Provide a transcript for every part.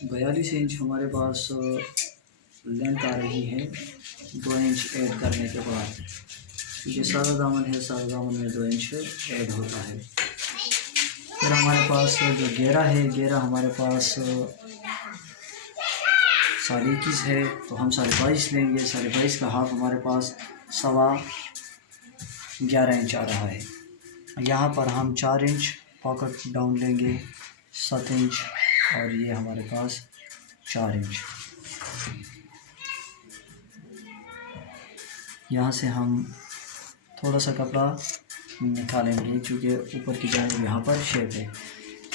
42 inch हमारे पास length आ रही है 2 इंच ऐड करने के बाद, क्योंकि सादा दामन है, सादा दामन में 2 इंच ऐड होता है। फिर हमारे पास जो घेरा है, घेरा हमारे पास 21.5 है, तो हम 22.5 लेंगे। 22.5 का हाफ हमारे पास 11.25 इंच आ रहा है। यहाँ पर हम 4 इंच पॉकेट डाउन लेंगे, 7 इंच, और ये हमारे पास 4 इंच। यहाँ से हम थोड़ा सा कपड़ा निकालेंगे, क्योंकि ऊपर की जानिब यहाँ पर शेप है।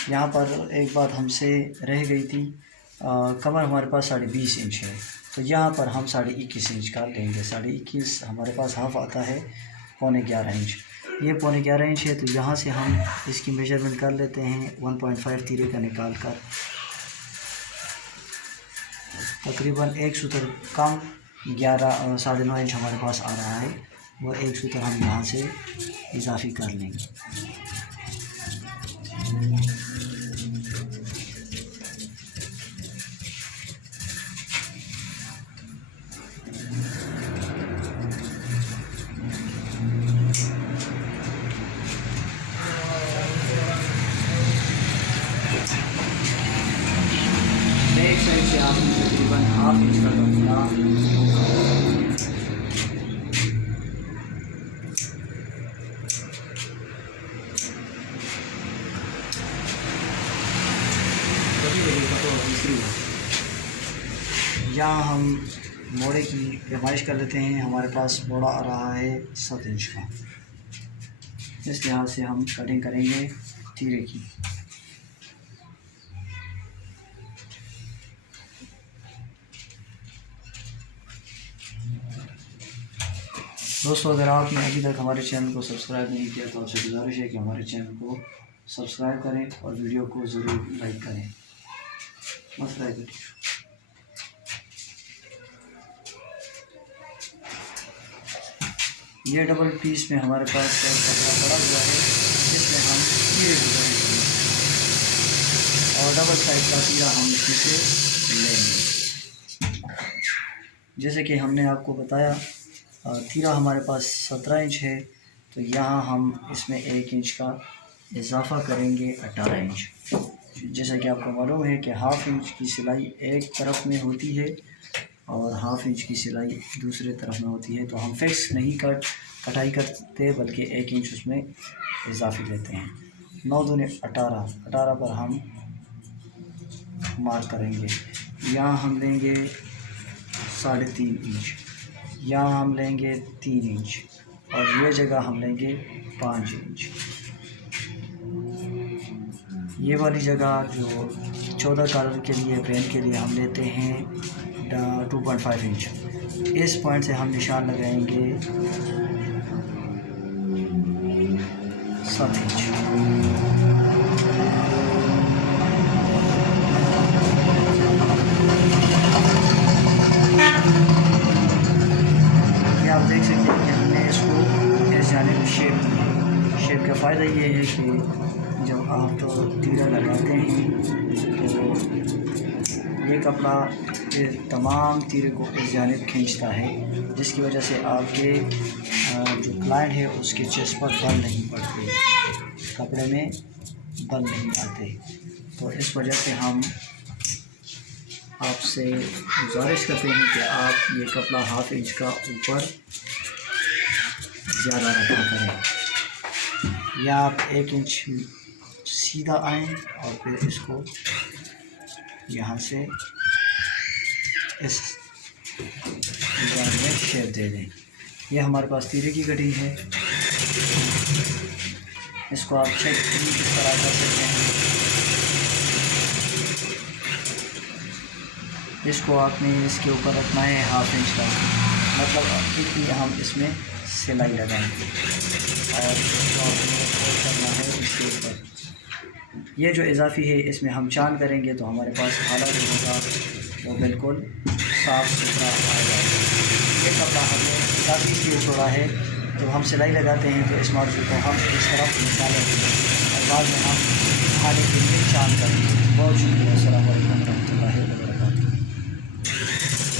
यहाँ पर एक बात हमसे रह गई थी, कमर हमारे पास 20.5 इंच है, तो यहाँ पर हम 21.5 इंच का लेंगे। 21.5 हमारे पास हाफ आता है 11.25 इंच। ये 11.25 इंच है, तो यहाँ से हम इसकी मेजरमेंट कर लेते हैं 1.5 तीरे का निकाल कर। तकरीबन 1 सूत्र कम 9.5 इंच हमारे पास आ रहा है, वो 1 सूत्र हम यहाँ से इजाफी कर लेंगे। एक साइड से आप तकरीबन हाफ इंच का कपड़ा यहाँ हम मोड़े की पैमाइश कर लेते हैं। हमारे पास मोड़ा आ रहा है 7 इंच का, इस लिहाज से हम कटिंग करेंगे तीरे की। दोस्तों, अगर आपने अभी तक हमारे चैनल को सब्सक्राइब नहीं किया तो आपसे गुजारिश है कि हमारे चैनल को सब्सक्राइब करें और वीडियो को ज़रूर लाइक करें। मसला है ये डबल पीस में हमारे पास कपड़ा पड़ा हुआ है, जिसमें हम तीरे गुजारेंगे और डबल साइड का तीरा हम इसमें से लेंगे। जैसे कि हमने आपको बताया, तीरा हमारे पास 17 इंच है, तो यहाँ हम इसमें 1 इंच का इजाफ़ा करेंगे 18 इंच। जैसा कि आपको मालूम है कि हाफ़ इंच की सिलाई एक तरफ में होती है और हाफ़ इंच की सिलाई दूसरे तरफ में होती है, तो हम फिक्स नहीं कटाई करते बल्कि 1 इंच उसमें इजाफी लेते हैं। 9 दूनी 18 पर हम मार्क करेंगे। यहाँ हम लेंगे 3.5 इंच, यहाँ हम लेंगे 3 इंच, और ये जगह हम लेंगे 5 इंच। ये वाली जगह जो 14 कलर के लिए, पेन के लिए हम लेते हैं 2.5 इंच। इस पॉइंट से हम निशान लगाएंगे 7 इंच। ये आप देख सकते हैं कि हमने इसको इस जानिब शेप दी है। शेप का फ़ायदा ये है कि जब आप तीरा लगाते हैं तो ये कपड़ा तमाम तीरे को इस जानिब खींचता है, जिसकी वजह से आपके जो क्लाइंट है उसके चेस्ट पर बल नहीं पड़ते, कपड़े में बल नहीं आते। तो इस वजह से हम आपसे गुजारिश करते हैं कि आप ये कपड़ा हाफ़ इंच का ऊपर ज़्यादा रखा करें, या आप 1 इंच सीधा आएँ और फिर इसको यहाँ से इस डिज़ाइन में शेप दे दें। ये हमारे पास तीरे की कटिंग है, इसको आप चेक किस तरह कर सकते हैं। इसको आपने इसके ऊपर रखना है हाफ़ इंच का, मतलब इतनी हम इसमें सिलाई लगाएंगे और करना है इसके ऊपर। ये जो इजाफी है इसमें हम चांद करेंगे तो हमारे पास खाला जो होगा वो बिल्कुल साफ़ सुथरा आएगा। ये कपड़ा हमने इजाफी इसलिए छोड़ा है, जब हम सिलाई लगाते हैं तो इस मार्जिन को हम इस तरफ निकालेंगे और बाद में हम खाने के लिए चांद करेंगे। बहुत शुक्रिया।